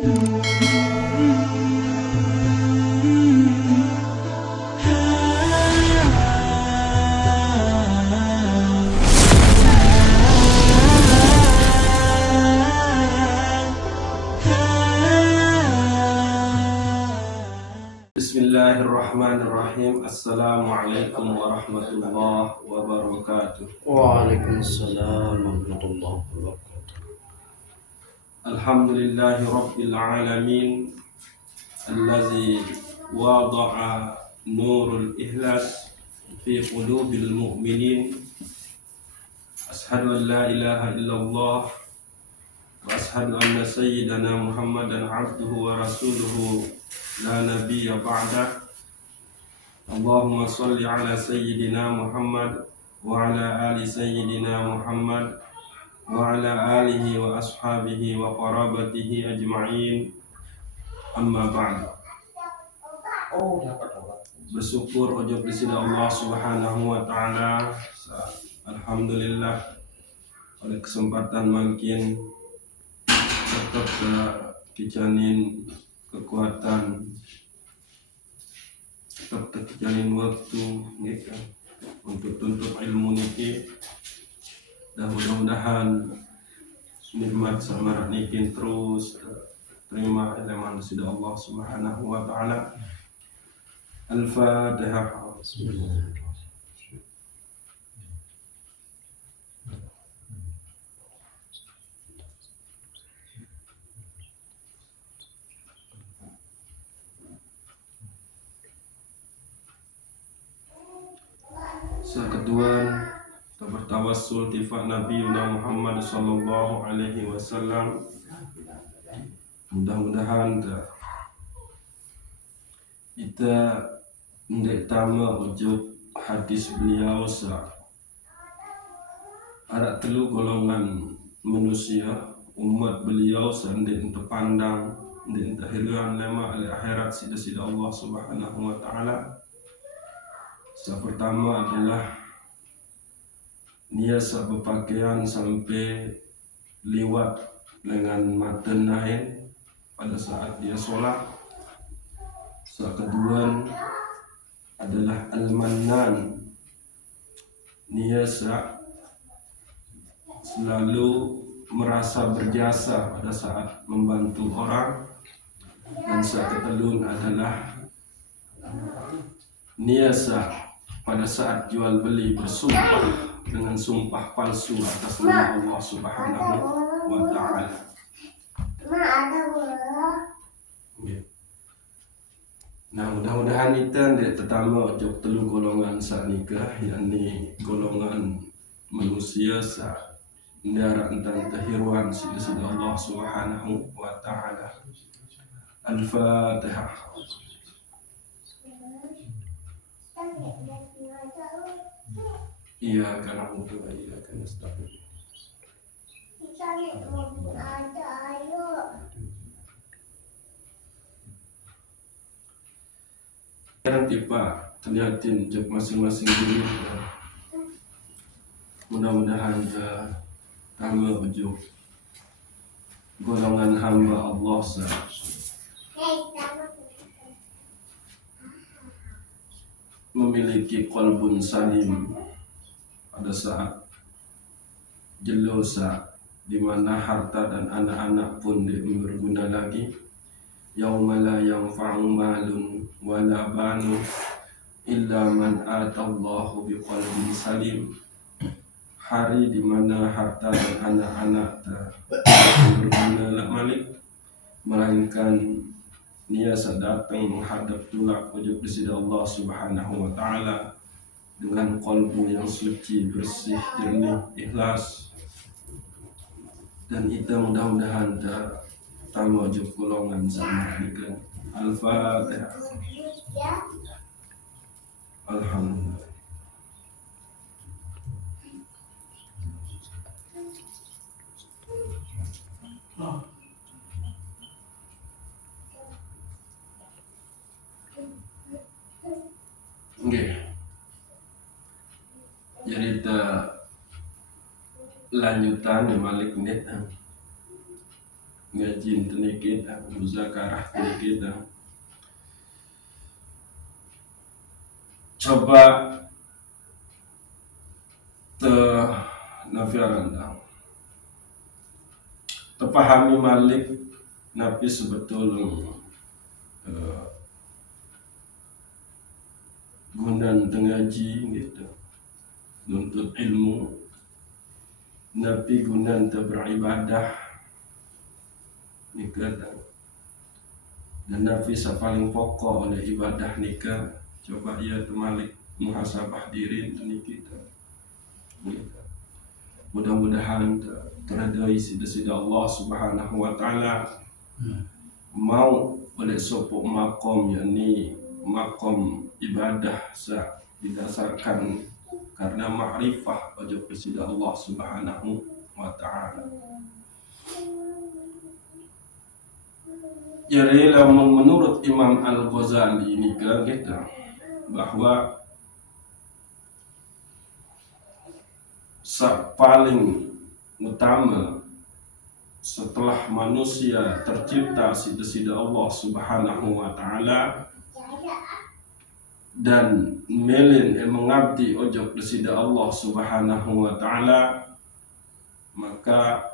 Bismillahirrahmanirrahim. Assalamualaikum warahmatullahi wabarakatuh. Waalaikumsalam warahmatullahi wabarakatuh. Alhamdulillahi rabbil alamin allazi wada'a nurul ihlas fi qulubil mu'minin. Ashhadu an la ilaha illallah wa ashhadu anna sayyidana Muhammadan abduhu wa rasuluhu la nabiyya ba'dah. Allahumma salli ala sayyidina Muhammad wa ala ali sayyidina Muhammad wa ala alihi wa ashabihi wa qarabatihi ajma'in. Amma ba'd. Bersyukur ujub di sini Allah Subhanahu wa taala. Alhamdulillah pada kesempatan makin tetap kejanin kekuatan, tetap terjalin waktu gitu untuk tuntut ilmu niki, dan mudah-mudahan nikmat sama niki terus terima eleman dari Allah Subhanahu wa taala. Al-Fatihah. Kedua, kita bertawassul tifat Nabi Muhammad sallallahu alaihi wasallam. Mudah-mudahan kita ndek tama ujub hadis beliau ada telu golongan manusia umat beliau ndek terpandang ndek terhiluan lema al akhirat sida Allah Subhanahu wa taala. Yang pertama adalah dia berpakaian sampai liwat dengan mata naik pada saat dia sholat. Yang kedua adalah al-mannan, dia selalu merasa berjasa pada saat membantu orang. Dan yang ketiga adalah niasa pada saat jual beli bersumpah dengan sumpah palsu atas nama Allah Subhanahu wa taala. Nah, mudah-mudahan kita tidak tertama jok telu golongan saat nikah, yakni golongan manusia saat mendarat tentang kehiruan sisi Allah Subhanahu wa taala. Al-Fatihah. Iya karena itu iya karena stafir. Sekarang tiba terlihatin jok masing-masing diri. Mudah-mudahan tambah ujung golongan hamba Allah memiliki qalbun salim pada saat jelosa di mana harta dan anak-anak pun tidak berguna lagi. Yauma la yanfa'u malun wala banu illa man atallahu biqalbin salim. Hari di mana harta dan anak-anak tak berguna malik, melainkan dia datang menghadap tulak ujub di sisi Allah Subhanahu wa taala dengan qalbu yang suci, bersih, jernih, ikhlas. Dan kita mudah-mudahan tambah ujub golongan sama dengan Al-Fatihah. Alhamdulillah. Okay. Jadi lanjutan di Malik net ngaji teniki dah muzakarah teniki dah coba te nafiaran dah terpahami malik nabi sebetul gunan tengaji gitu nuntut ilmu nabi gunan te beribadah nikah dan nabi paling pokok oleh ibadah nikah coba ia temalik muhasabah diri ini kita mudah-mudahan teradai sida-sida Allah Subhanahu wa taala mau oleh sopok makom yakni makom ibadah didasarkan karena ma'rifah ojo kepada Allah Subhanahu wa taala. Jadi menurut Imam Al-Ghazali ini kita bahwa paling utama setelah manusia tercipta sida-sida Allah Subhanahu wa taala dan melin mengabdi ojok sida Allah Subhanahu wa taala, maka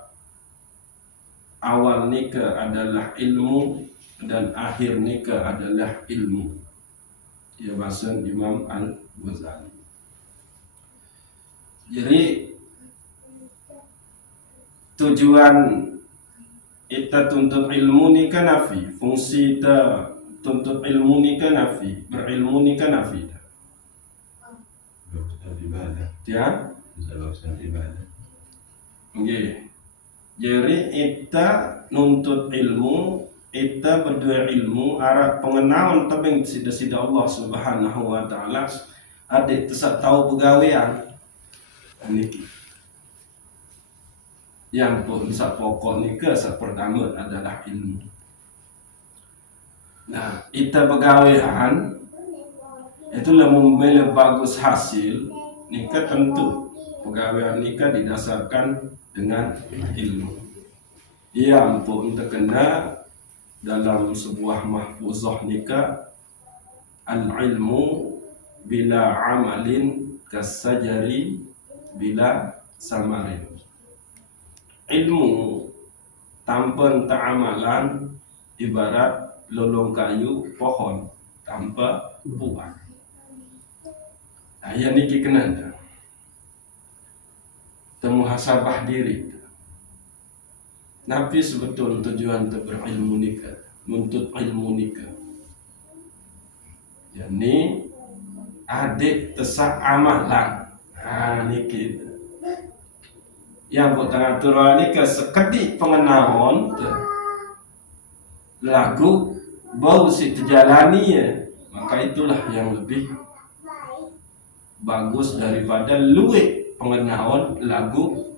awal nikah adalah ilmu dan akhir nikah adalah ilmu. Ya bahasa Imam Al-Ghazali. Jadi tujuan kita tuntut ilmu nikah nafi, fungsi kita tuntut ilmu nikah nafi, berilmu nikah nafi. Ibadah. Ya? Urusan ibadah. Okay. Jadi kita nuntut ilmu, kita berdua ilmu arah pengenalan tebing sida-sida Allah Subhanahu wa taala. Adik tesak tahu pegawean. Niki. Yang pokok nikah pertama adalah ilmu. Nah, kita pegawean itulah membela bagus hasil nikah tentu pegawean nikah didasarkan dengan ilmu. Ia untuk terkena dalam sebuah mahfuzah nikah al-ilmu bila amalin kasajari bila samarin. Ilmu tanpa ta'amalan ibarat lolong kayu pohon tanpa buah. Ayat ni kena muhasabah diri. Nabi sebetul tujuan berilmu nikah, nuntut ilmu nikah. Yani adik tesak amalan. Ni kita. Yang buat tengah nikah sekedik pengenalan lagu bau si terjalani ya, maka itulah yang lebih bagus daripada luwek pengenalan lagu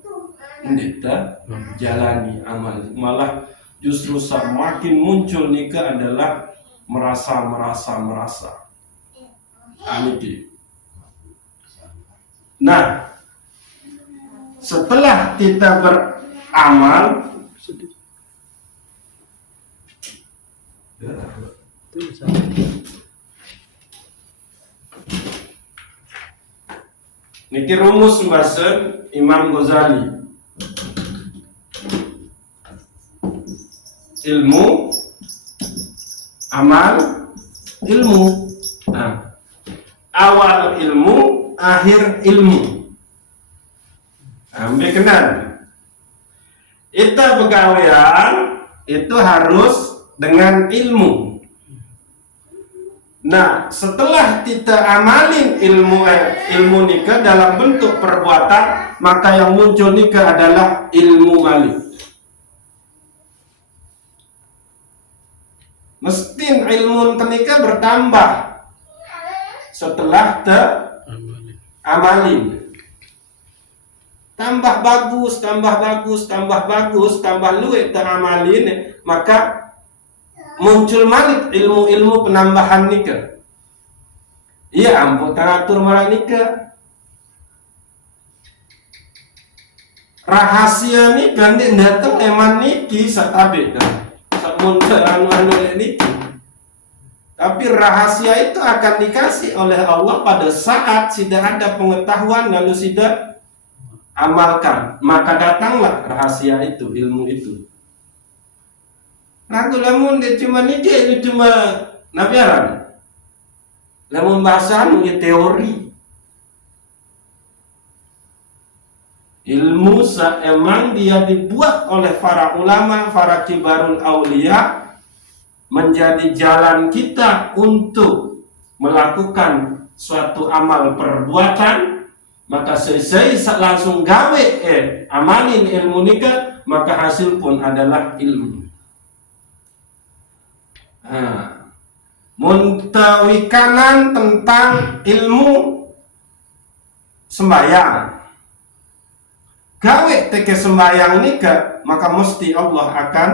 kita jalani amal. Malah justru semakin muncul nikah adalah merasa. Nah, setelah kita beramal niki rumus bahasa Imam Ghazali. Ilmu, amal, ilmu. Nah, awal ilmu, akhir ilmu. Ambil kenal. Itu pegawaian itu harus dengan ilmu. Nah, setelah kita amalin ilmu nikah dalam bentuk perbuatan, maka yang muncul nikah adalah ilmu malik. Mesti ilmu nikah bertambah setelah amalin. Tambah bagus, tambah luwek teramalin, maka muncul malik ilmu-ilmu penambahan nikah. Iya, ampun teratur malah nikah. rahasia ni gandek datang eman niki satabik kan samun anu niki. Tapi rahasia itu akan dikasih oleh Allah pada saat sudah ada pengetahuan lalu sudah amalkan, maka datanglah rahasia itu, ilmu itu. Ragu lamun dia cuma niki itu cuma nabiaran. Lamun bahasa anu teori. Ilmu emang dia dibuat oleh para ulama, para kibarul aulia menjadi jalan kita untuk melakukan suatu amal perbuatan, maka selesai langsung gawe amalin ilmu nikah, maka hasil pun adalah ilmu. Muntawikanan tentang ilmu sembahyang. Gawe teke sembahyang nikah, maka mesti Allah akan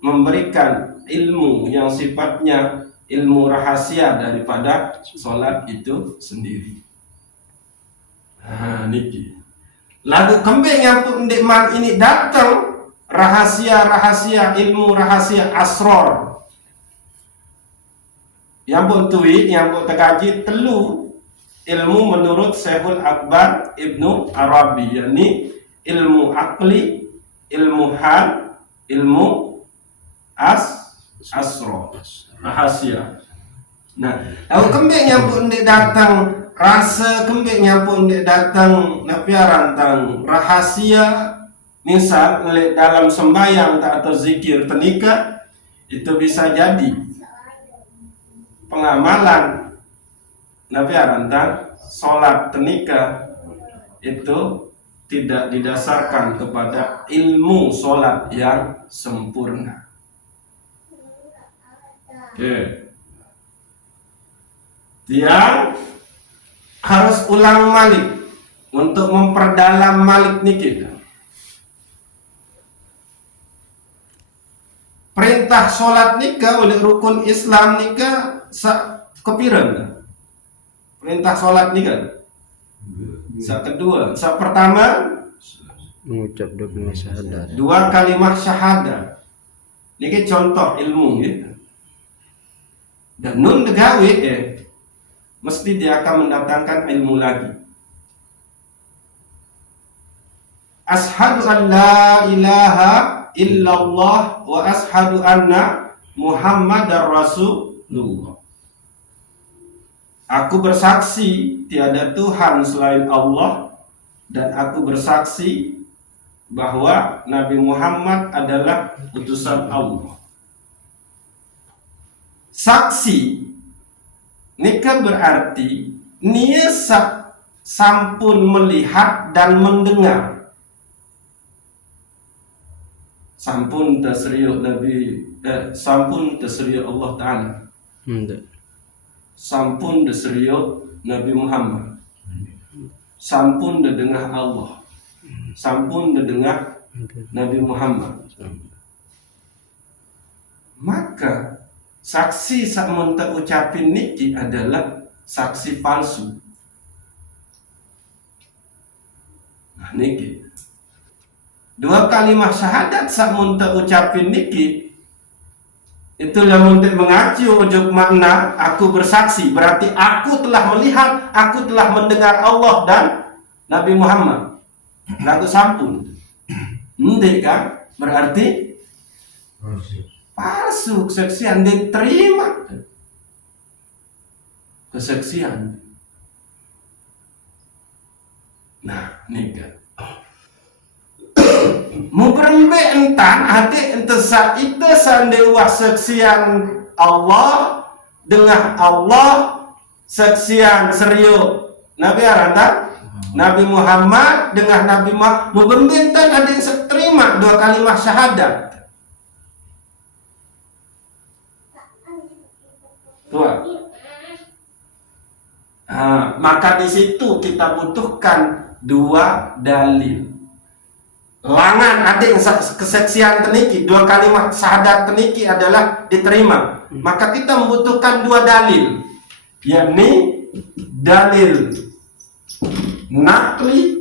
memberikan ilmu yang sifatnya ilmu rahasia daripada sholat itu sendiri. Niki. Lagu kembing yang pun ndekman ini datang rahasia-rahasia ilmu rahasia asror. Yang pun tuwi, yang pun terkaji telu ilmu menurut Syekhul Akbar Ibnu Arabi, yakni ilmu akli, ilmu hal, ilmu asro, rahasia. Nah, kalau kembing yang pun datang rasa kembing yang pun datang napiaran tang rahasia, misal dalam sembahyang atau zikir tenika, itu bisa jadi pengamalan napiaran tang sholat tenika itu tidak didasarkan kepada ilmu sholat yang sempurna. Dia harus ulang malik untuk memperdalam malik niki. Perintah sholat nikah oleh rukun Islam nikah kepiran. Perintah sholat nikah kedua, pertama mengucap dua kalimat syahadat. Dua kalimat syahadat. Niki contoh ilmu gitu. Dan nun degawe mesti dia akan mendatangkan ilmu lagi. Ashhadu an la ilaha illallah wa ashhadu anna Muhammadar Rasulullah. Aku bersaksi tiada Tuhan selain Allah, dan aku bersaksi bahwa Nabi Muhammad adalah utusan Allah. Saksi nikah berarti nia sampun melihat dan mendengar. Sampun tasriyu Nabi sampun tasriyu Allah Ta'ala. Sampun tasriyu Nabi Muhammad. Sampun dengar Allah. Sampun dengar Nabi Muhammad. Maka saksi samun tak ucapin niki adalah saksi palsu. Nah niki. Dua kalimat syahadat samun tak ucapin niki itulah untuk mengacu ujuk makna aku bersaksi, berarti aku telah melihat, aku telah mendengar Allah dan Nabi Muhammad. Lalu sampun. Ndek kan? Berarti palsu kesaksian diterima kesaksian. Nah, ini kan mukrembe entan hati entesa itu sandewa saksian Allah dengan Allah saksian serius Nabi Aranda Nabi Muhammad dengan Nabi Muhammad mukrembentan ada yang terima dua kalimat syahadat. Maka di situ kita butuhkan dua dalil. Langan ada yang kesaksian teniki, dua kalimat syahadat teniki adalah diterima. Maka kita membutuhkan dua dalil, yakni dalil nakli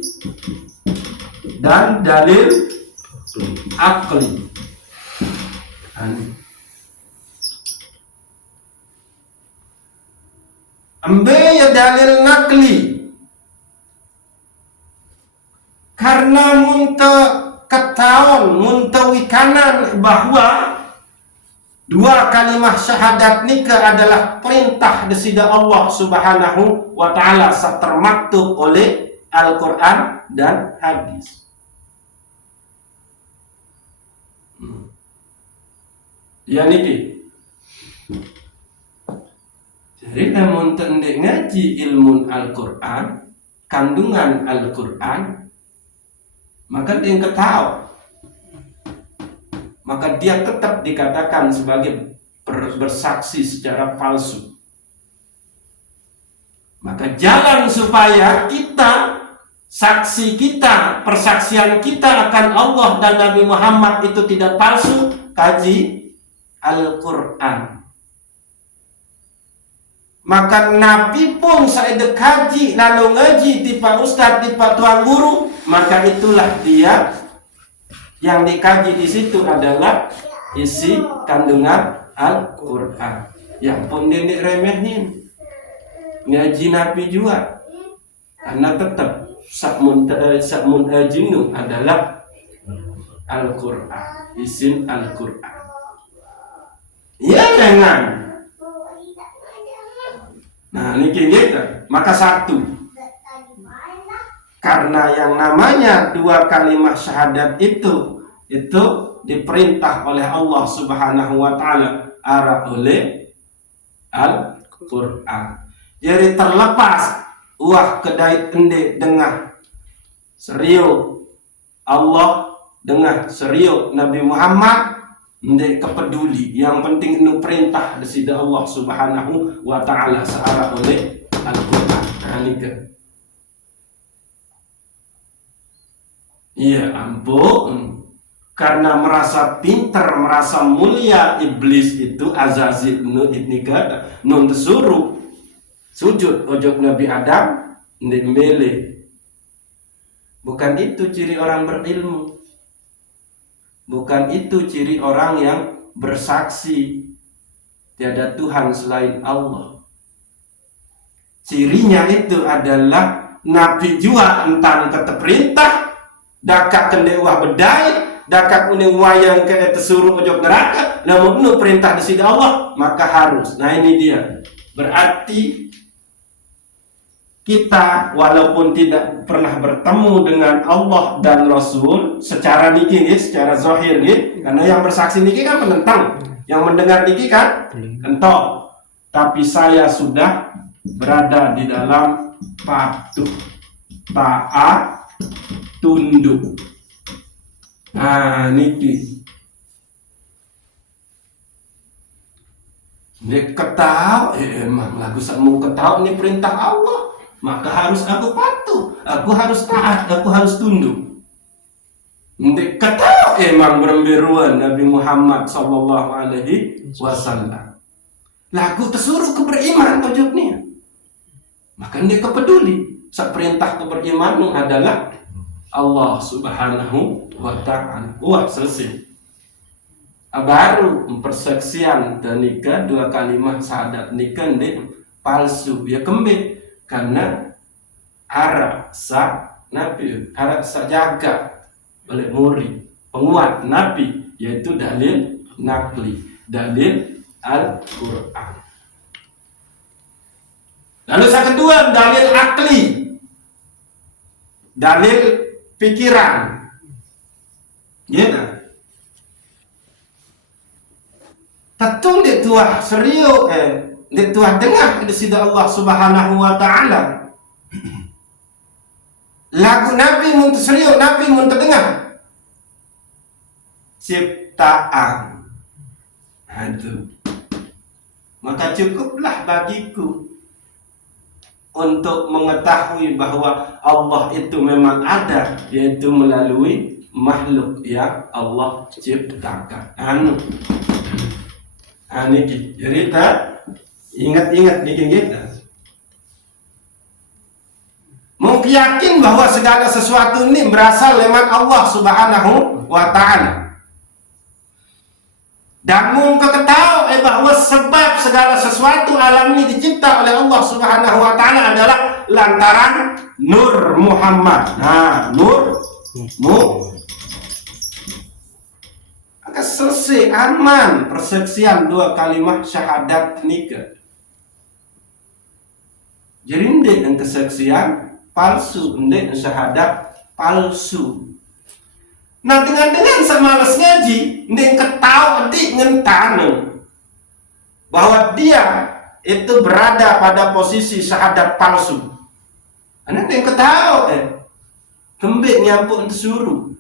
dan dalil akli. Ambe ya dalil nakli. Karena munta ketahuan, munta wikanan bahwa dua kalimat syahadat nikah adalah perintah desida Allah Subhanahu wa ta'ala termaktub oleh Al-Quran dan hadis. Ya niki. Jadi namun tendek ngaji ilmu Al-Quran, kandungan Al-Quran, maka dia ketahui, maka dia tetap dikatakan sebagai bersaksi secara palsu. Maka jalan supaya kita, saksi kita, persaksian kita akan Allah dan Nabi Muhammad itu tidak palsu, kaji Al-Quran. Maka Nabi pun saya kaji lalu ngaji tipa ustaz, tipa tuan guru, maka itulah dia yang dikaji di situ adalah isi kandungan Al-Quran. Yang pun dia remehin ngaji Nabi juga, karena tetap sakmun ajinu adalah Al-Quran, isin Al-Quran. Ya jangan. Nah ini kita, maka satu, karena yang namanya dua kalimat syahadat itu diperintah oleh Allah Subhanahu wa ta'ala arah oleh Al-Quran. Jadi terlepas wah kedai ende dengan serio Allah dengan serio Nabi Muhammad, ndek kepeduli, yang penting itu perintah dari Allah Subhanahu wa ta'ala searah oleh Al-Quran. Iya ampun, karena merasa pintar, merasa mulia iblis itu Azazil nun tesuruh sujud ojok Nabi Adam ndek mele. Bukan itu ciri orang berilmu. Bukan itu ciri orang yang bersaksi tiada Tuhan selain Allah. Cirinya itu adalah Nabi jua entan kata perintah, dakak kendewah bedai, dakak uning wayang ke tesuruh ojok neraka, namun nu perintah di sini Allah, maka harus. Nah ini dia. Berarti kita walaupun tidak pernah bertemu dengan Allah dan Rasul secara niki, secara zahir, karena yang bersaksi niki kan penentang, yang mendengar niki kan kentok. Tapi saya sudah berada di dalam patuh, taat, tunduk. Nah niki. Dia ketahu, emang lagu mau ketahu ini perintah Allah. Maka harus aku patuh, aku harus taat, aku harus tunduk. Ndek kata emang beremberuan Nabi Muhammad sallallahu alaihi wasallam. Lagu tersuruh keberiman ojoknya. Maka ndek kepeduli. Perintah keberiman adalah Allah Subhanahu wa ta'ala. Wah selesai. Baru persaksian dan nikah dua kalimat syahadat nikah ndek palsu ya kembali. Karena arah Nabi, arah jaga oleh murid penguat Nabi, yaitu dalil nakli, dalil Al-Quran. Lalu yang kedua dalil akli, dalil pikiran. Ya, tentu dia tuah serius dia tuah dengar di sisi Allah Subhanahu wa ta'ala. Lagu Nabi mun serius, Nabi mun terdengar. Ciptaan. Aduh. Maka cukuplah bagiku untuk mengetahui bahwa Allah itu memang ada, yaitu melalui makhluk yang Allah ciptakan. Ini cerita. Ingat-ingat bikin kita. Yakin bahwa segala sesuatu ini berasal dari Allah Subhanahu wa Ta'ala. Dan mungkin tahu bahwa sebab segala sesuatu alam ini dicipta oleh Allah Subhanahu wa Ta'ala adalah lantaran Nur Muhammad. Nah, Nur akan selesai aman persaksian dua kalimat syahadat nikah. Jadi ndek yang kesaksian palsu, ndek yang syahadat palsu. Nah dengan semalas ngaji, ndek ketawa dik ngentane bahwa dia itu berada pada posisi syahadat palsu. Anak yang ketawa kembik nyampuk suruh.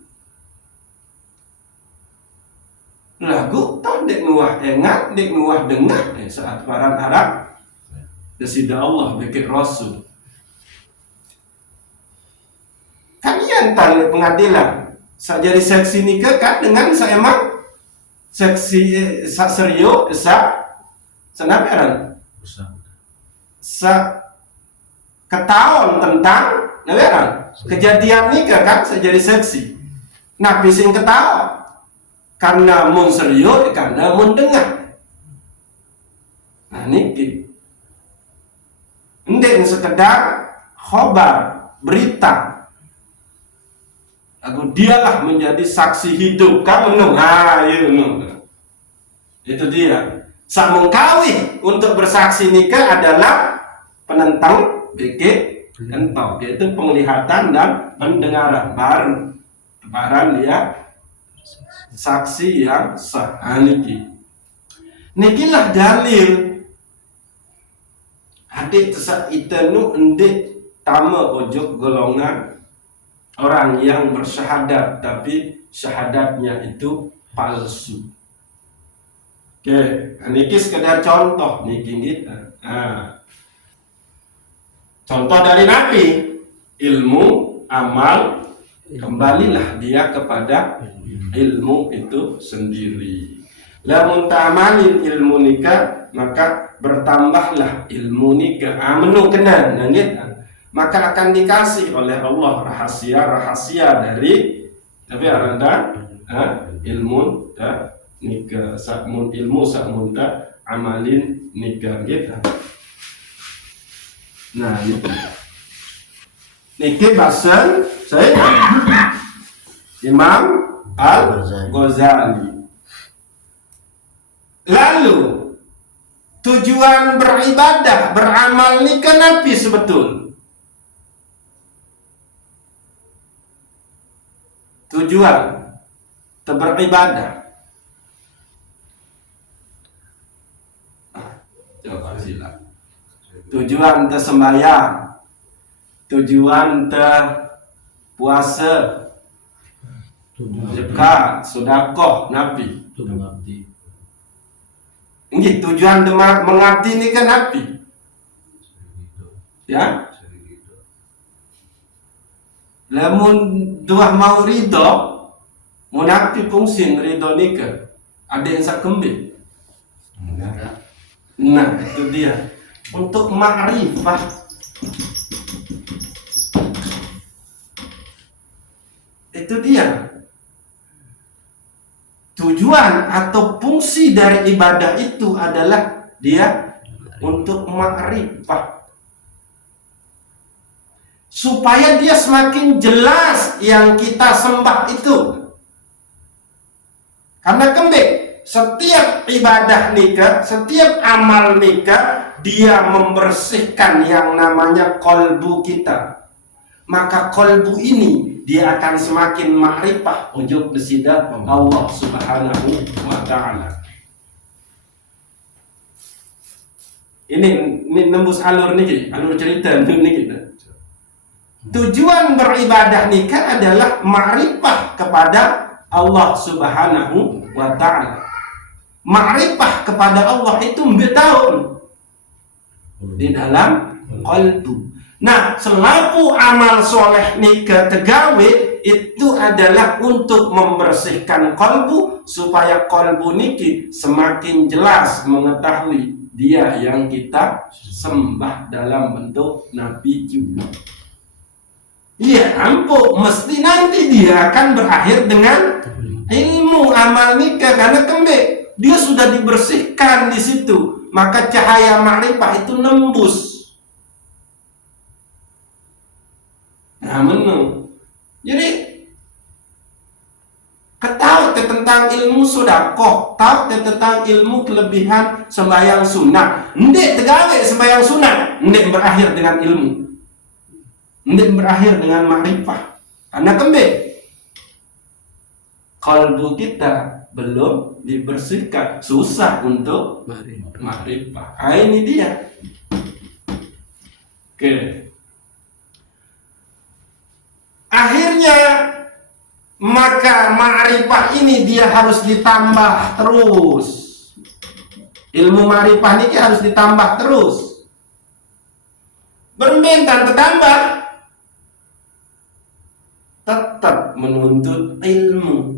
Lagu tau dek nuah engat, dek nuah dengar saat paran Arab desida Allah bikin Rasul. Kalian tali pengadilan saya jadi seksi nikah kan dengan saya emang seksi serio senaperan sa ketahuan tentang naberan kejadian nikah kan saya jadi seksi. Nah bising ketahuan karena mun serius, karena mun dengar. Nah niki ndek sekedar khobar, berita. Aku dialah menjadi saksi hidup kamu nung. Itu dia. Samun kawin untuk bersaksi nikah adalah penentang bikin kentau, yaitu penglihatan dan pendengaran. Baru dia saksi yang sah. Nikilah dalil adik tesak itanu endek tama ojok golongan orang yang bersyahadat tapi syahadatnya itu palsu. Oke, niki sekedar contoh niki kita. Contoh dari Nabi, ilmu, amal, kembalilah dia kepada ilmu itu sendiri. Lamun ta'amalin ilmu nikah, maka bertambahlah ilmu nikah. Menukenan, maka akan dikasih oleh Allah rahasia-rahasia dari tapi ada ilmu nikah, sakmun ilmu sakmun amalin nikah gitu. Nah, niki bahasan saya Imam Al-Ghazali. Lalu tujuan beribadah, beramal nikah Nabi sebetul. Tujuan beribadah. Coba silakan. Tujuan sembahyang, tujuan puasa, zakat, sedekah Nabi. Ini tujuan mengabdi ini kan Nabi. Ya. Lamun tuah mau ridho, munafi fungsi ridho nikah. Ada yang sak kembali. Nah, itu dia. Untuk ma'rifah. Itu dia. Tujuan atau fungsi dari ibadah itu adalah dia untuk ma'rifah. Supaya dia semakin jelas yang kita sembah itu. Karena setiap ibadah nikah, setiap amal nikah, dia membersihkan yang namanya kolbu kita. Maka kolbu ini dia akan semakin ma'rifah ujub desida Allah Subhanahu wa Ta'ala. Ini nembus alur nih, alur cerita nih kita. Tujuan beribadah nikah adalah ma'rifah kepada Allah Subhanahu wa Ta'ala. Ma'rifah kepada Allah itu bertahun di dalam qalbu. Nah, selaku amal soleh nikah tegawe itu adalah untuk membersihkan qalbu supaya qalbu niki semakin jelas mengetahui dia yang kita sembah dalam bentuk Nabi juga. Ya ampun, mesti nanti dia akan berakhir dengan ilmu amal nikah, karena kembali dia sudah dibersihkan di situ, maka cahaya makrifah itu nembus. Nah, jadi ketahui tentang ilmu sodakoh, tahu tentang ilmu kelebihan sembahyang sunnah. Ndek tegawe sembahyang sunnah, ndek berakhir dengan ilmu, ndek berakhir dengan makrifah. Karena kembali kalbu kita belum dibersihkan, susah untuk makrifah. Ah, ini dia. Oke. Akhirnya maka ma'rifah ini dia harus ditambah terus. Ilmu ma'rifah ini harus ditambah terus. Bermintan bertambah, tetap menuntut ilmu,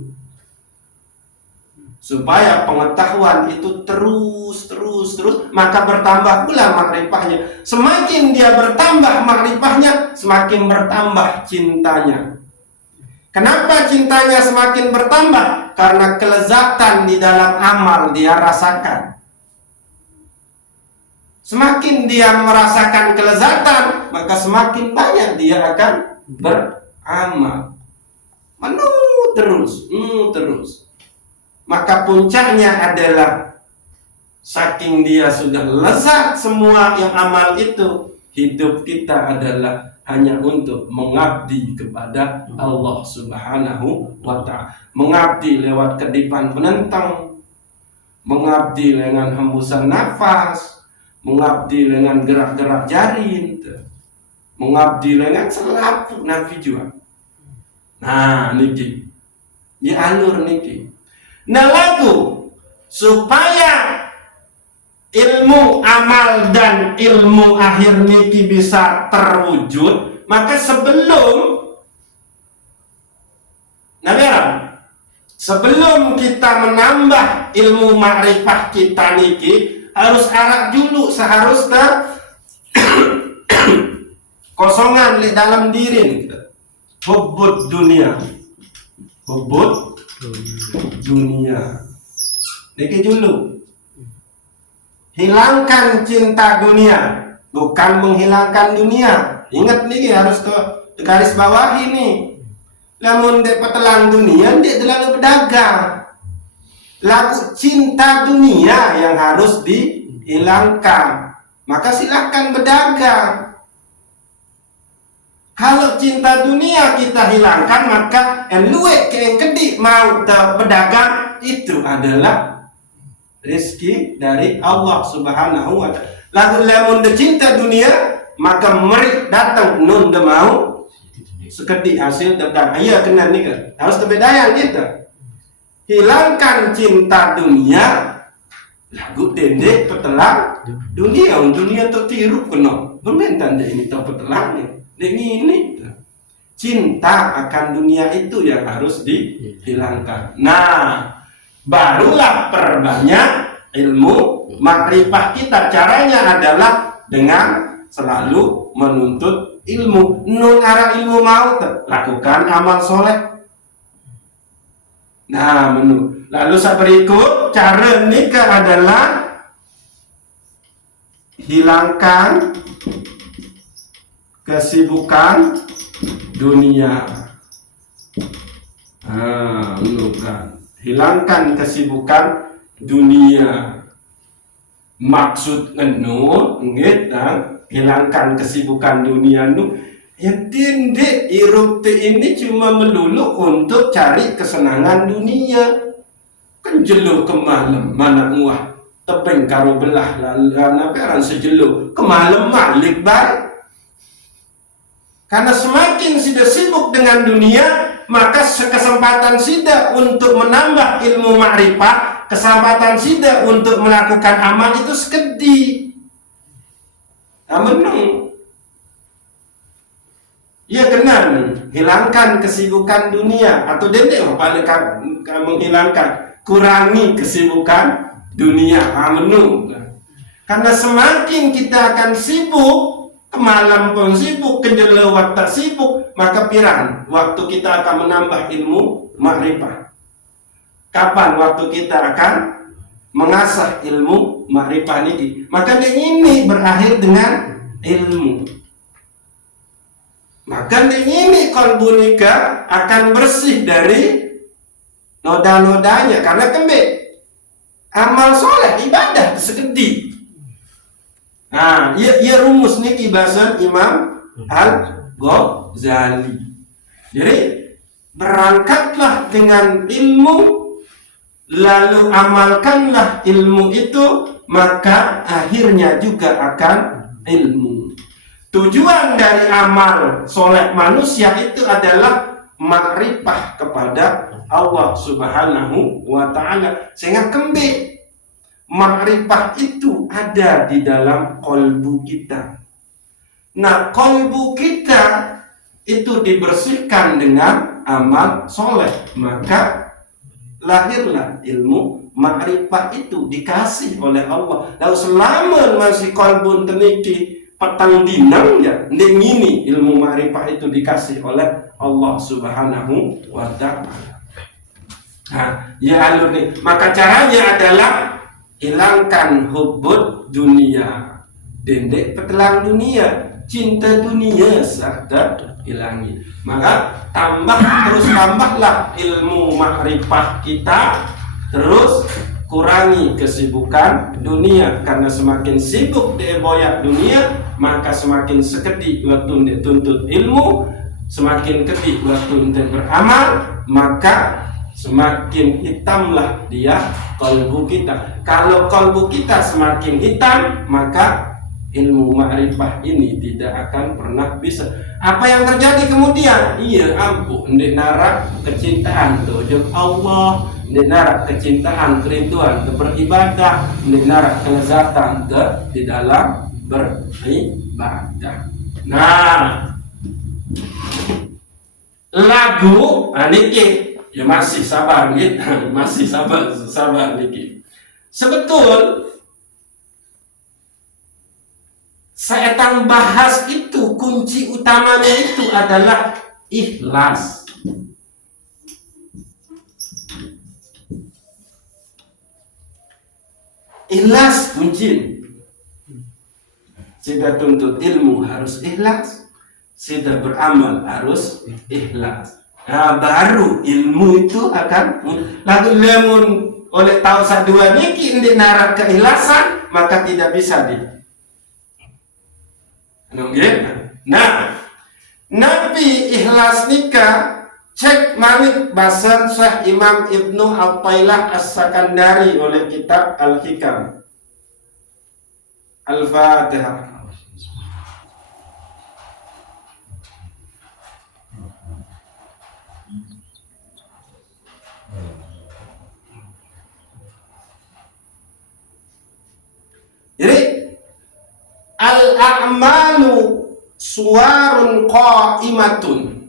supaya pengetahuan itu terus, maka bertambah pula makrifahnya. Semakin dia bertambah makrifahnya, semakin bertambah cintanya. Kenapa cintanya semakin bertambah? Karena kelezatan di dalam amal dia rasakan. Semakin dia merasakan kelezatan, maka semakin banyak dia akan beramal. Terus. Maka puncaknya adalah saking dia sudah lezat semua yang amal itu, hidup kita adalah hanya untuk mengabdi kepada Allah Subhanahu wa ta'ala. Mengabdi lewat kedipan penentang, mengabdi dengan hembusan nafas, mengabdi dengan gerak-gerak jari, mengabdi dengan selaput Nabi juga. Nah, niki. Ya alur niki. Nah, lagu supaya ilmu amal dan ilmu akhir niki bisa terwujud, maka sebelum kita menambah ilmu makrifah kita niki, harus arak dulu seharusnya kosongan di dalam diri kita. Hubbud dunia. Niki dulu. Hilangkan cinta dunia, bukan menghilangkan dunia. Ingat nih, harus tuh garis bawah ini. Lamun dek petelang dunia, dek terlalu berdagang. Lagu cinta dunia yang harus dihilangkan. Maka silakan berdagang. Kalau cinta dunia kita hilangkan, maka eluwe ke kedik mau berdagang, itu adalah rezeki dari Allah Subhanahu wa ta'ala. Lagu lamun de cinta dunia, maka meri datang nun de mau sekedik hasil berdagang. Iya kena nih kan. Harus terbedayang kita. Hilangkan cinta dunia, lagu dendek petelang dunia. Dunia tertiru kena. Bermentan deh ini tahu petelangnya. Ini cinta akan dunia itu yang harus dihilangkan. Nah, barulah perbanyak ilmu makrifah kita. Caranya adalah dengan selalu menuntut ilmu. Nun arah ilmu mau lakukan amal soleh. Nah, lalu berikut cara nikah adalah hilangkan kesibukan dunia. Hilangkan kesibukan dunia. Maksud hilangkan kesibukan dunia ya tindik irupti ini cuma melulu untuk cari kesenangan dunia. Kan jelu kemalem mana muah tepeng karo belah lana peran sejelu kemalem malik baik. Karena semakin sudah sibuk dengan dunia, maka kesempatan sida untuk menambah ilmu makrifah, kesempatan sida untuk melakukan amal itu sekedi. Ya benar, hilangkan kesibukan dunia atau dendek paling menghilangkan, kurangi kesibukan dunia. Karena semakin kita akan sibuk, malam pun sibuk, kejelewat tak sibuk, maka pirang waktu kita akan menambah ilmu makrifah. Kapan waktu kita akan mengasah ilmu makrifah ini? Maka ini berakhir dengan ilmu. Maka ini kalbu nika akan bersih dari noda-nodanya, karena amal soleh ibadah segede. Nah, ia rumus niki bahasan Imam Al-Ghazali. Jadi berangkatlah dengan ilmu, lalu amalkanlah ilmu itu, maka akhirnya juga akan ilmu. Tujuan dari amal soleh manusia itu adalah makrifah kepada Allah Subhanahu wa ta'ala, sehingga makrifah itu ada di dalam kolbu kita. Nah, kolbu kita itu dibersihkan dengan amal soleh, maka lahirlah ilmu makrifah itu dikasih oleh Allah. Lalu selama masih kolbu teniki petang dinang ya, ini ilmu makrifah itu dikasih oleh Allah Subhanahu wa ta'ala. Nah, ya alur nih. Maka caranya adalah hilangkan hubbud dunia, dendek petelang dunia, cinta dunia serta hilangi. Maka tambahlah ilmu makrifah kita, terus kurangi kesibukan dunia, karena semakin sibuk boyak dunia, maka semakin sekedip waktu dituntut ilmu, semakin kedip waktu untuk beramal, maka semakin hitamlah dia kalbu kita. Kalau kalbu kita semakin hitam, maka ilmu ma'rifah ini tidak akan pernah bisa. Apa yang terjadi kemudian? Iya, ampun, ndek narak kecintaan tujuh Allah, ndek narak kecintaan kerinduan ke beribadah, ndek narak kelezatan di dalam beribadah. Nah, lagu niki ya masih sabar gitu, masih sabar niki. Sebetul saya tang bahas itu, kunci utamanya itu adalah ikhlas. Ikhlas kunci. Sudah tuntut ilmu harus ikhlas, sudah beramal harus ikhlas. Nah, baru ilmu itu akan lagu lemun oleh tahu sadua niki indi narak keikhlasan, maka tidak bisa di. Nah, Nabi ikhlas nikah cek malik bahasan Syekh Imam Ibnu Athaillah As-Sakandari oleh kitab Al-Hikam. Al-Fatihah. Jadi al-a'malu suwarun qa'imatun.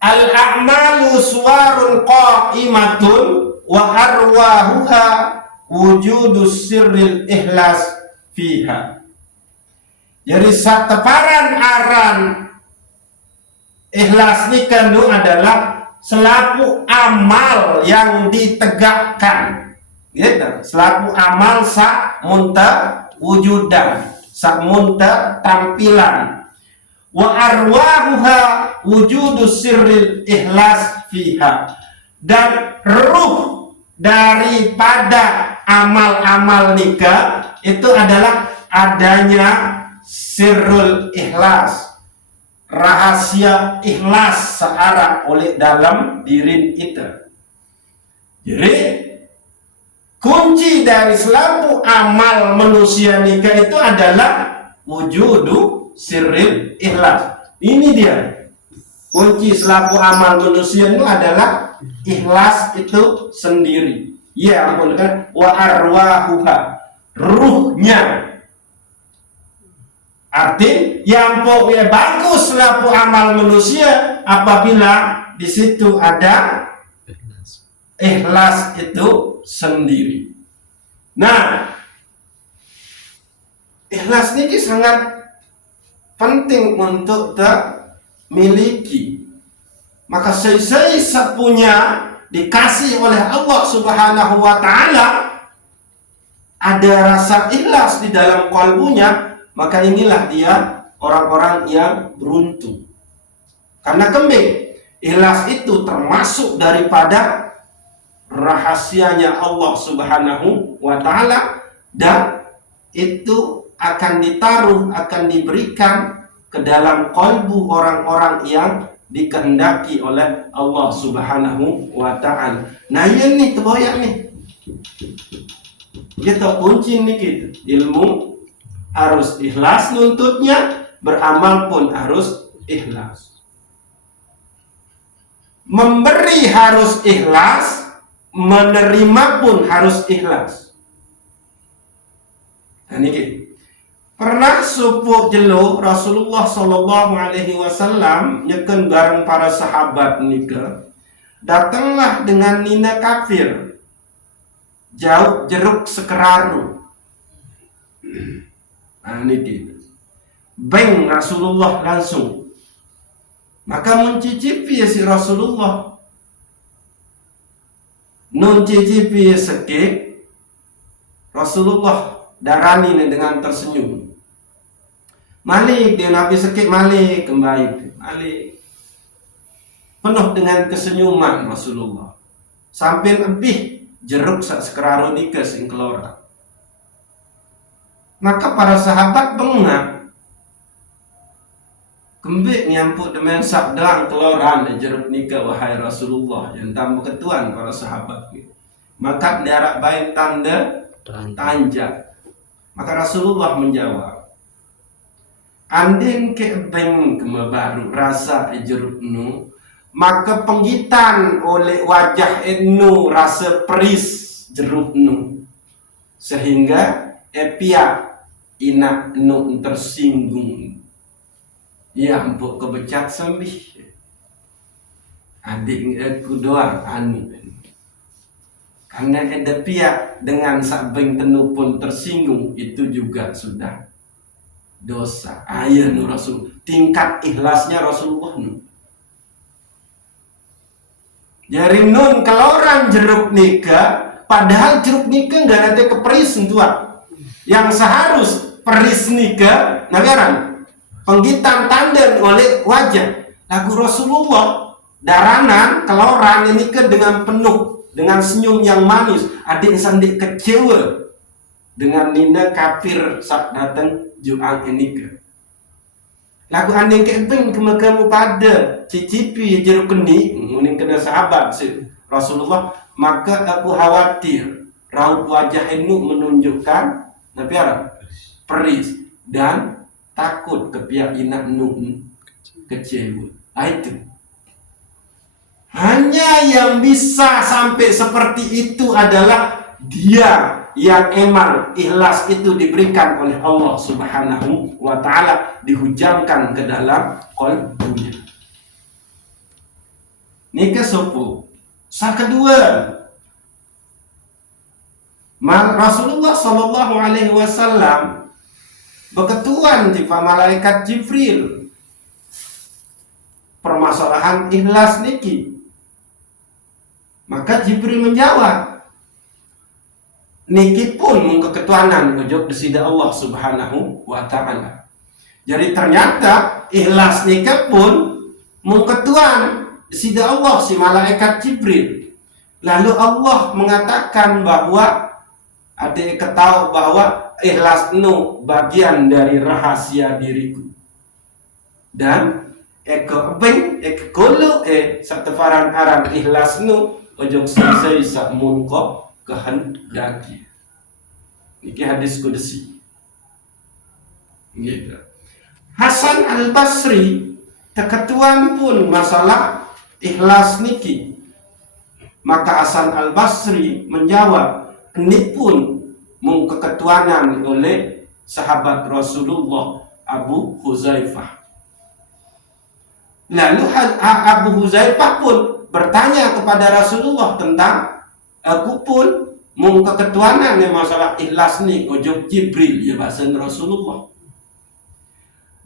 Al-a'malu suwarun qa'imatun wa arwahuha wujudus sirril ikhlas fiha. Jadi sateparan aran ikhlas ini kandung adalah selaku amal yang ditegakkan. Gitu. Selaku amal sak munta wujudan, sak munta tampilan. Wa arwahuha wujudus sirril ikhlas fiha. Dan ruh daripada amal-amal nikah itu adalah adanya sirrul ikhlas, rahasia ikhlas searah oleh dalam diri kita. Jadi kunci dari selaku amal manusia nikah itu adalah wujudu sirril ikhlas. Ini dia. Kunci selaku amal manusia itu adalah ikhlas itu sendiri. Ya ampun kan, wa arwahuha, ruhnya. Arti yang pokoknya bagus selaku amal manusia apabila di situ ada ikhlas itu sendiri. Nah, ikhlas ini sangat penting untuk miliki. Maka saya punya dikasih oleh Allah Subhanahu wa taala, ada rasa ikhlas di dalam kalbunya, maka inilah dia orang-orang yang beruntung. Karena kembali, ikhlas itu termasuk daripada rahasianya Allah Subhanahu wa taala, dan itu akan ditaruh, akan diberikan ke dalam kalbu orang-orang yang dikehendaki oleh Allah Subhanahu wa taala. Nah, ini terboyak nih. Kita kunci nih gitu. Ilmu harus ikhlas nuntutnya, beramal pun harus ikhlas. Memberi harus ikhlas, menerima pun harus ikhlas. Nah, ini pernah subuh jelo Rasulullah Sallallahu Alaihi Wasallam nyeken bareng para sahabat nika, datanglah dengan nina kafir, jauh jeruk sekeraru. Nah, ini beng Rasulullah langsung. Maka mencicipi si Rasulullah, nun cicipi seke, Rasulullah darani dengan tersenyum. Malik dia Nabi sekik malik kembali, malik penuh dengan kesenyuman Rasulullah. Sampai lebih jeruk sak sekeraru nika sing kelora. Maka para sahabat bengak. Kembik nyampuk dengan sabdang keloran jeruk nika wahai Rasulullah, yang tambah ketuan para sahabat. Maka diarak bain tanda tanjak. Maka Rasulullah menjawab, andin ke beng kemebaru rasa jeruk nu, maka penggitan oleh wajah nu rasa peris jeruk nu, sehingga epia inak nu tersinggung. Ya empuk kebecat sembih. Adik aku doang anu. Karena ada pihak dengan sabeng tenu pun tersinggung, itu juga sudah dosa. Ayah nu Rasul, tingkat ikhlasnya Rasulullah nu. Jadi nun kalau orang jeruk nika, padahal jeruk nika nggak ada keperis tua. Yang seharus peris nika, nagaran penggitan tanda oleh wajah. Lagu Rasulullah daranan keloran ini ke dengan penuh, dengan senyum yang manis. Adik sandik kecewa dengan nina kafir saat datang juang ini ke. Lagu anding keping kamu pada cicipi jeruk kenik, muning kena sahabat si Rasulullah. Maka aku khawatir raut wajah ini menunjukkan nabi Arab peris dan takut ke pihak inak nun kecewa. Itu hanya yang bisa sampai seperti itu adalah dia yang emang ikhlas itu diberikan oleh Allah Subhanahu wa taala, dihujamkan ke dalam qalbunya. Nika sopo. Sa kedua, Rasulullah Sallallahu Alaihi Wasallam berketuan di malaikat Jibril permasalahan ikhlas niki. Maka Jibril menjawab, niki pun keketuanan ujug disida Allah Subhanahu wa taala. Jadi ternyata ikhlas niki pun mengketuan disida Allah si malaikat Jibril. Lalu Allah mengatakan bahwa ada ketahui bahwa ikhlas nu bagian dari rahasia diriku. Dan eko beng eko kolo satefaran aran ikhlas nu ojok selesai sak munko kehendaki. Niki hadis qudsi. Gitu. Hasan Al-Basri keketuan pun masalah ikhlas niki. Maka Hasan Al-Basri menjawab, ini pun mengkeketuanan oleh sahabat Rasulullah Abu Huzaifah. Lalu Abu Huzaifah pun bertanya kepada Rasulullah tentang aku pun mengkeketuanan masalah ikhlas ni ujug Jibril ya bahasa Rasulullah.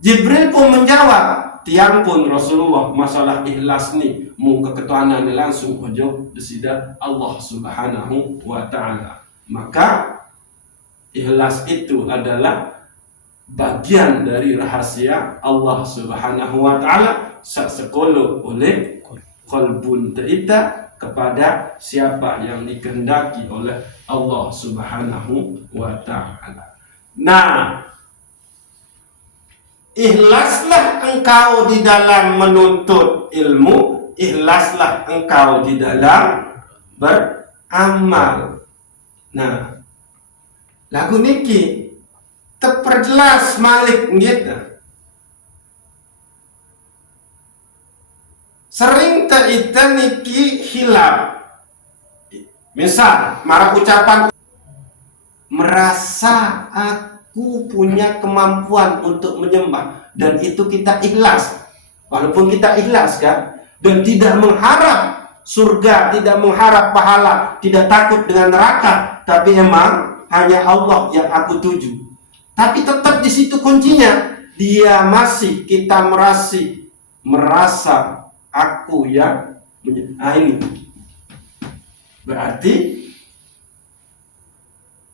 Jibril pun menjawab, tiang pun Rasulullah masalah ikhlas ni mu keketuanan ni langsung ojo desida Allah Subhanahu wa taala. Maka ikhlas itu adalah bagian dari rahasia Allah Subhanahu wa taala sekolo oleh qalbun ta'ita kepada siapa yang dikehendaki oleh Allah Subhanahu wa taala. Nah, ikhlaslah engkau di dalam menuntut ilmu, ikhlaslah engkau di dalam beramal. Nah, lagu niki terperjelas Malik gitu. Sering ta'ita niki hilap. Misal, marah ucapan merasa aku punya kemampuan untuk menyembah, dan itu kita ikhlas. Walaupun kita ikhlas kan, dan tidak mengharap surga, tidak mengharap pahala, tidak takut dengan neraka, tapi emang hanya Allah yang aku tuju. Tapi tetap di situ kuncinya, dia masih kita merasa aku yang ini berarti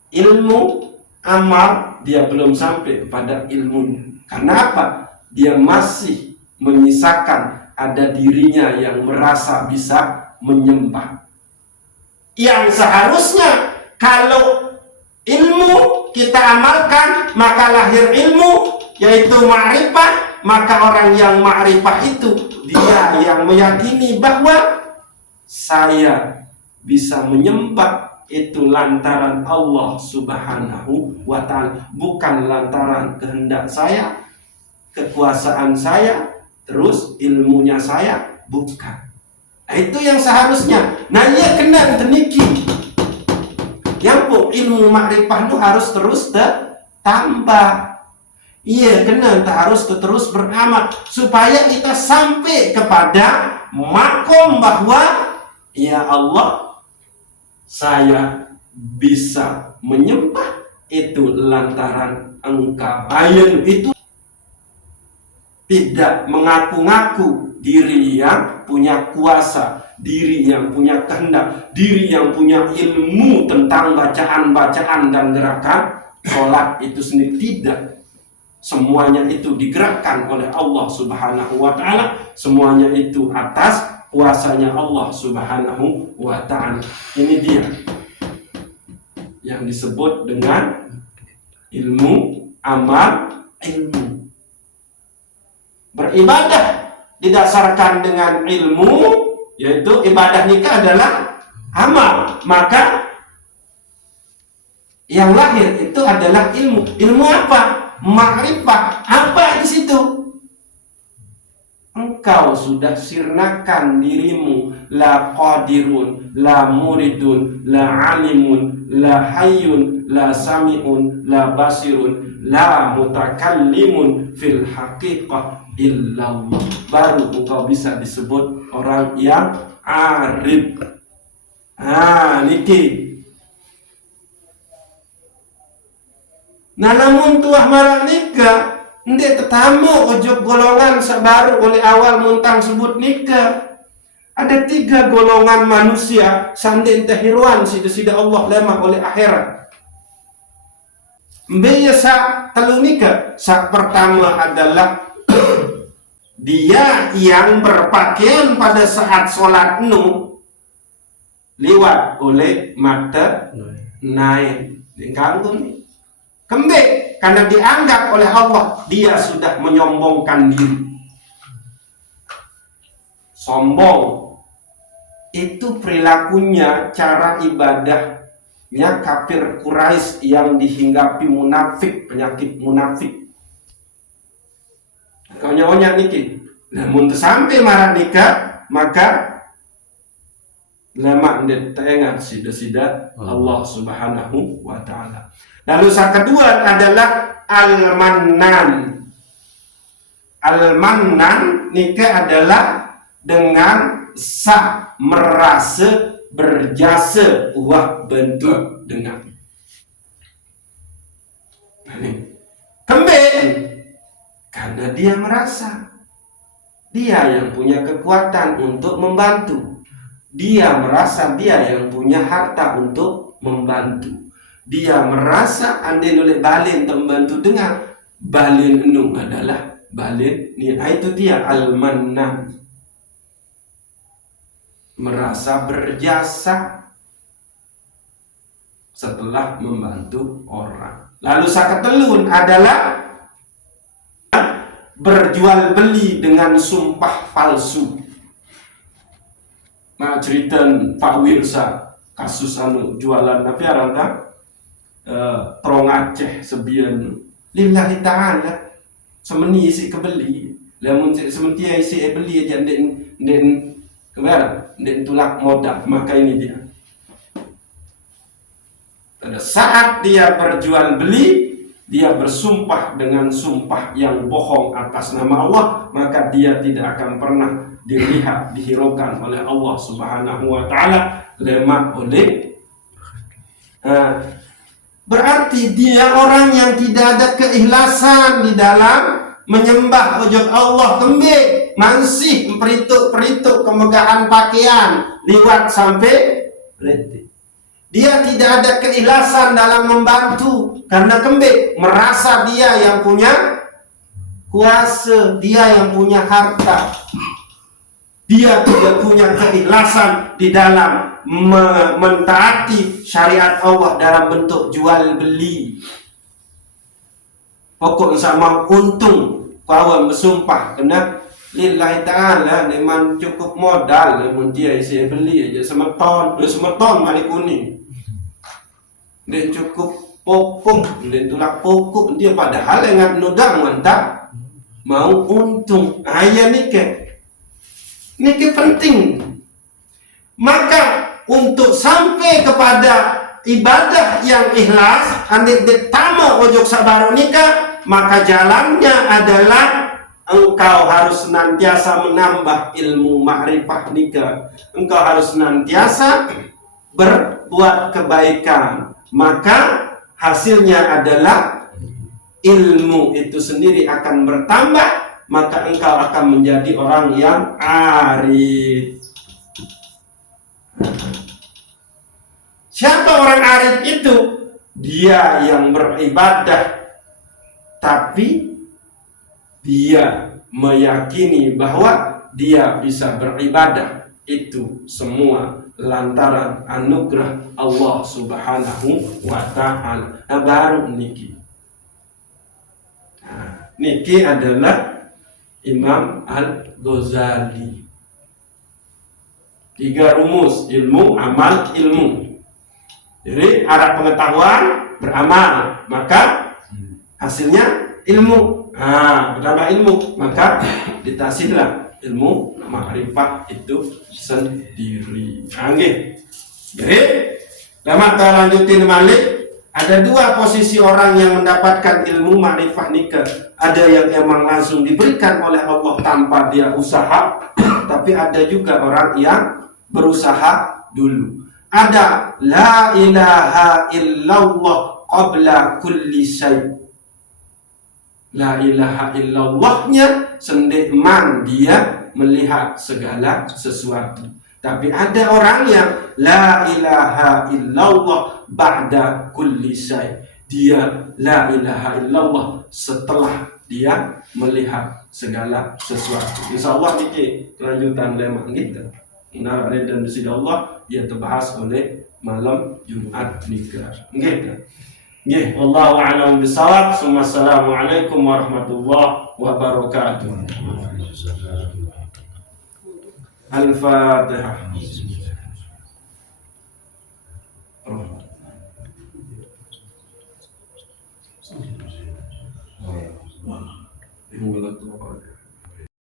ilmu amal dia belum sampai pada ilmunya. Karena apa? Dia masih menyisakan ada dirinya yang merasa bisa menyembah. Yang seharusnya kalau ilmu kita amalkan, maka lahir ilmu, yaitu ma'rifah. Maka orang yang ma'rifah itu dia yang meyakini bahwa saya bisa menyembah itu lantaran Allah Subhanahu wa ta'ala, bukan lantaran kehendak saya, kekuasaan saya, terus ilmunya saya, bukan. Nah, itu yang seharusnya. Nah, ia kena teniki. Yang pun ilmu makrifah itu harus terus tambah. Iya, kena harus terus beramal supaya kita sampai kepada makom bahwa ya Allah, saya bisa menyembah itu lantaran Engkau. Ayat itu tidak mengaku-ngaku diri yang punya kuasa, diri yang punya kehendak, diri yang punya ilmu tentang bacaan-bacaan dan gerakan sholat itu sendiri. Tidak. Semuanya itu digerakkan oleh Allah Subhanahu wa ta'ala. Semuanya itu atas kuasanya Allah Subhanahu wa ta'ala. Ini dia yang disebut dengan ilmu, amal, ilmu. Beribadah didasarkan dengan ilmu, yaitu ibadah nikah adalah amal. Maka yang lahir itu adalah ilmu. Ilmu apa? Makrifah. Apa di situ? Engkau sudah sirnakan dirimu. La qadirun, la muridun, la alimun, la hayyun, la sami'un, la basirun, la mutakallimun fil haqiqah illallah. Baru engkau bisa disebut orang yang arif. Niki. Nah, namun tuah marah nikah, ndek tetamu ojok golongan sabaru oleh awal muntang sebut nikah. Ada 3 golongan manusia sandin tahiruan sida-sida Allah lemah oleh akhirat. Mbaya sa telu nikah. Sa pertama adalah dia yang berpakaian pada saat sholat lewat oleh mata naik diganggu nih. Kembali karena dianggap oleh Allah dia sudah menyombongkan diri. Sombong itu perilakunya, cara ibadahnya kafir Quraisy yang dihinggapi munafik, penyakit munafik. Kau nyawa niki, namun sampai marah nikah maka lama ndentengan sida-sida Allah Subhanahu wa ta'ala. Lalu yang kedua adalah al-mannan. Al-mannan nikah adalah dengan sa merasa berjasa wah bentuk dengan kembali karena dia merasa Dia yang punya kekuatan untuk membantu. Dia merasa dia yang punya harta untuk membantu. Dia merasa andai oleh balen untuk membantu dengan balen enung adalah balen ni. Itu dia al-mannan. Merasa berjasa setelah membantu orang. Lalu saketelun adalah berjual beli dengan sumpah palsu. Nah, cerita Pak Wirsa kasus jualan apa aranta terong Aceh sebian lillahi ta'ala semeni isi kebeli lamun sementi isi beli aja den kebar den tulak modal. Maka ini dia, pada saat dia berjual beli, dia bersumpah dengan sumpah yang bohong atas nama Allah, maka dia tidak akan pernah dilihat, dihiraukan oleh Allah Subhanahu wa Ta'ala, lemak oleh. Berarti dia orang yang tidak ada keikhlasan di dalam menyembah ojok Allah kembali, masih perituk-perituk kemegahan pakaian liwat sampai letik. Dia tidak ada keikhlasan dalam membantu karena kembali merasa dia yang punya kuasa, dia yang punya harta. Dia tidak punya keikhlasan di dalam mentaati syariat Allah dalam bentuk jual beli. Pokok sama untung kawan bersumpah kena lillahi ta'ala, memang cukup modal, memang dia isi beli aja semeton balik kuning. Dia cukup pokok, dia tulak pokok dia, padahal ingat nudang mantap mau untung. Ayah nike penting. Maka untuk sampai kepada ibadah yang ikhlas, andai ditama ojok sabar nikah, maka jalannya adalah engkau harus senantiasa menambah ilmu ma'rifah nikah. Engkau harus senantiasa berbuat kebaikan. Maka hasilnya adalah ilmu itu sendiri akan bertambah, maka engkau akan menjadi orang yang arif. Siapa orang arif itu? Dia yang beribadah tapi dia meyakini bahwa dia bisa beribadah itu semua lantaran anugerah Allah Subhanahu wa Ta'ala. Baru niki. Niki adalah Imam Al-Ghazali. 3 rumus: ilmu, amal, ilmu. Jadi arah pengetahuan beramal, maka hasilnya ilmu. Bertambah ilmu, maka ditasihlah ilmu ma'rifat itu sendiri. Jadi lama kita lanjutin balik. Ada 2 posisi orang yang mendapatkan ilmu ma'rifat nikah. Ada yang emang langsung diberikan oleh Allah tanpa dia usaha, tapi ada juga orang yang berusaha dulu. Ada la ilaha illallah qabla kulli syai'. La ilaha illallahnya sendirian dia melihat segala sesuatu. Tapi ada orang yang la ilaha illallah ba'da kulli syai'. Dia la ilaha illallah setelah dia melihat segala sesuatu. Insyaallah ini kelanjutan lemah kita. Benar dan di Allah dia terbahas oleh malam Jumat nikah. Nggih, wallahu a'lam bishawab. Assalamualaikum warahmatullahi wabarakatuh. Al-Fatihah. Bismillahirrahmanirrahim.